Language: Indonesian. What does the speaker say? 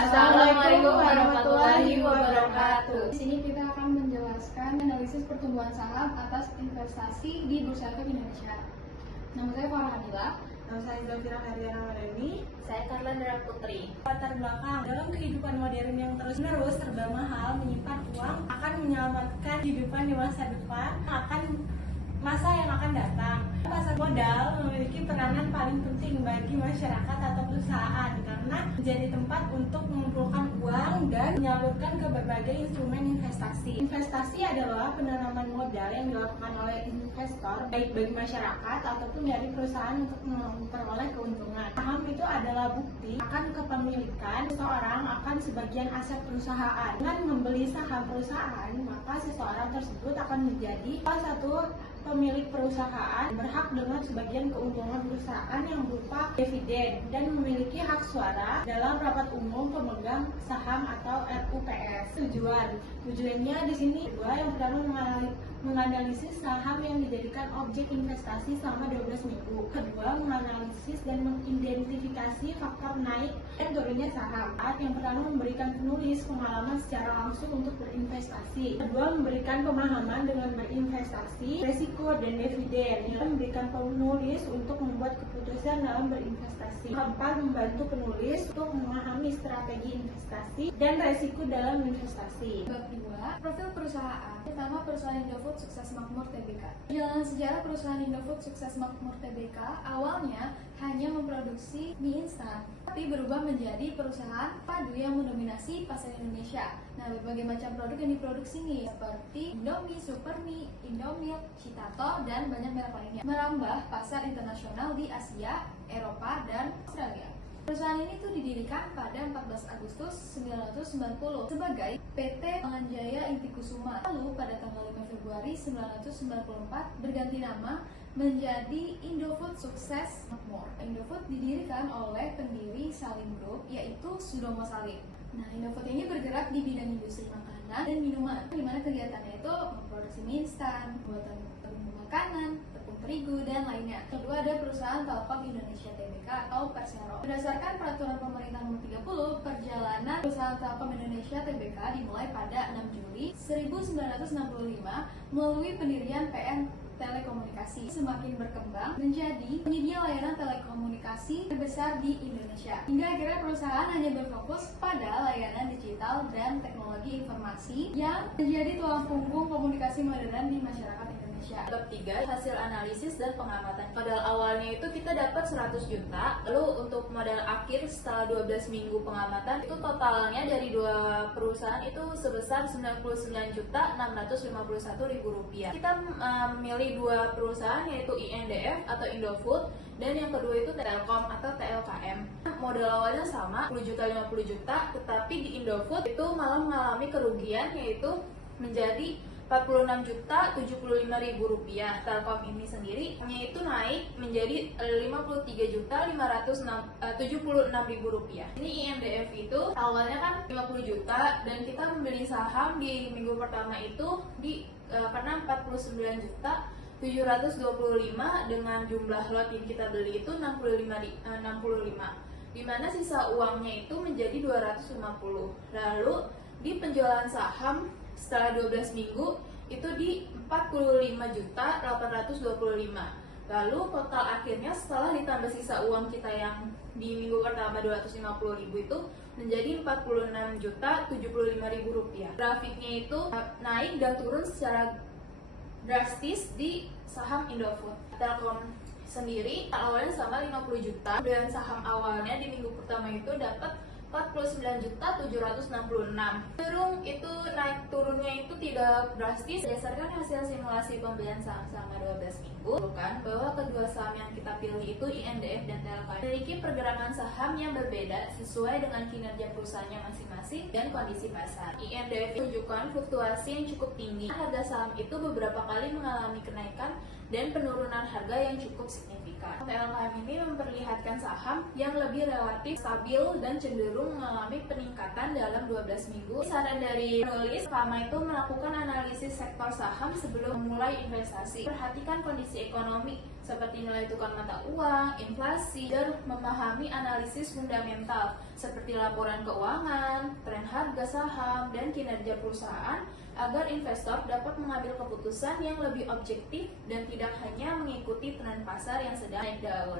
Assalamualaikum warahmatullahi wabarakatuh. Di sini kita akan menjelaskan analisis pertumbuhan saham atas investasi di Bursa Efek Indonesia. Nama saya Farah Hadila. Nama saya Zafira Haryana Mareni. Saya Carla Dara Putri. Latar belakang dalam kehidupan modern yang terus-menerus serba mahal, menyimpan uang akan menyelamatkan kehidupan di masa depan, masa yang akan datang. Pasar modal memiliki peranan paling penting bagi masyarakat atau perusahaan karena menjadi tempat untuk mengumpulkan uang dan menyalurkan ke berbagai instrumen investasi. Investasi adalah penanaman modal yang dilakukan oleh investor baik bagi masyarakat ataupun dari perusahaan untuk memperoleh keuntungan. Saham itu adalah bukti akan kepemilikan seseorang akan sebagian aset perusahaan. Dengan membeli saham perusahaan, maka seseorang tersebut akan menjadi salah satu pemilik perusahaan, berhak dengan sebagian keuntungan perusahaan yang berupa dividen dan memiliki hak suara dalam rapat umum pemegang saham atau RUPS. Tujuannya di sini yang pertama menganalisis saham yang dijadikan objek investasi selama 12 minggu. Kedua, menganalisis dan mengidentifikasi faktor naik dan turunnya saham. Yang pertama, memberikan penulis pengalaman secara langsung untuk berinvestasi. Kedua, memberikan pemahaman dengan berinvestasi, resiko dan dividen. Yang memberikan penulis untuk membuat keputusan dalam berinvestasi. Keempat, membantu penulis untuk memahami strategi investasi dan resiko dalam investasi. Bab 2, profil perusahaan. Pertama, perusahaan Indofood Sukses Makmur Tbk. Perjalanan sejarah perusahaan Indofood Sukses Makmur Tbk awalnya hanya memproduksi mie instan, tapi berubah menjadi perusahaan padu yang mendominasi pasar Indonesia. Nah, berbagai macam produk yang diproduksi nih, seperti Indomie, Supermie, Indomilk, Citato, dan banyak merek lainnya. Merambah pasar internasional di Asia, Eropa, dan Australia. Perusahaan ini tuh didirikan pada 14 Agustus 1990 sebagai PT Manganjaya Intikusuma. Lalu pada tanggal 5 Februari 1994 berganti nama menjadi Indofood Sukses Makmur. Indofood didirikan oleh pendiri Salim Group, yaitu Sudomo Salim. Nah, Indofood ini bergerak di bidang industri makanan dan minuman, di mana kegiatannya itu memproduksi mie instan, pembuatan tepung makanan, tepung terigu, dan lainnya. Kedua, ada perusahaan Telkom Indonesia Tbk atau Persero. Berdasarkan peraturan pemerintah nomor 30, perjalanan perusahaan Telkom Indonesia Tbk dimulai pada 6 Juli 1965 melalui pendirian PN Telekomunikasi, semakin berkembang menjadi penyedia layanan telekomunikasi terbesar di Indonesia. Hingga akhirnya perusahaan hanya berfokus pada layanan digital dan teknologi informasi yang menjadi tulang punggung komunikasi modern di masyarakat Indonesia. Bab 3, hasil analisis dan pengamatan. Modal awalnya itu kita dapat 100 juta, lalu untuk modal akhir setelah 12 minggu pengamatan itu totalnya dari dua perusahaan itu sebesar 99.651.000 rupiah. Kita memilih dua perusahaan yaitu INDF atau Indofood dan yang kedua itu Telkom atau TLKM. Modal awalnya sama, 10 juta 50 juta, tetapi di Indofood itu malah mengalami kerugian yaitu menjadi 46.075.000 rupiah. Telkom ini sendiri itu naik menjadi 53.576.000 rupiah. Ini IMDF itu awalnya kan 50 juta dan kita membeli saham di minggu pertama itu karena 49 juta 725 dengan jumlah lot yang kita beli itu 65, di mana sisa uangnya itu menjadi 250. Lalu di penjualan saham setelah 12 minggu itu di 45.825. Lalu total akhirnya setelah ditambah sisa uang kita yang di minggu pertama 250.000 itu menjadi 46.075.000 rupiah. Grafiknya itu naik dan turun secara drastis di saham Indofood. Telkom sendiri awalnya sama 50 juta dan saham awalnya di minggu pertama itu dapat 49.766. Cenderung itu naik turunnya itu tidak drastis. Berdasarkan hasil simulasi pembelian saham selama 12 minggu, bukan bahwa kedua saham yang kita pilih itu INDF dan TLK memiliki pergerakan saham yang berbeda sesuai dengan kinerja perusahaannya masing-masing dan kondisi pasar. INDF menunjukkan fluktuasi yang cukup tinggi. Harga saham itu beberapa kali mengalami kenaikan dan penurunan harga yang cukup signifikan. TLKM ini memperlihatkan saham yang lebih relatif stabil dan cenderung mengalami peningkatan dalam 12 minggu. Saran dari penulis, pertama itu melakukan analisis sektor saham sebelum memulai investasi. Perhatikan kondisi ekonomi seperti nilai tukar mata uang, inflasi, dan memahami analisis fundamental seperti laporan keuangan, tren harga saham, dan kinerja perusahaan agar investor dapat mengambil keputusan yang lebih objektif dan tidak hanya mengikuti tren pasar yang sedang naik daun.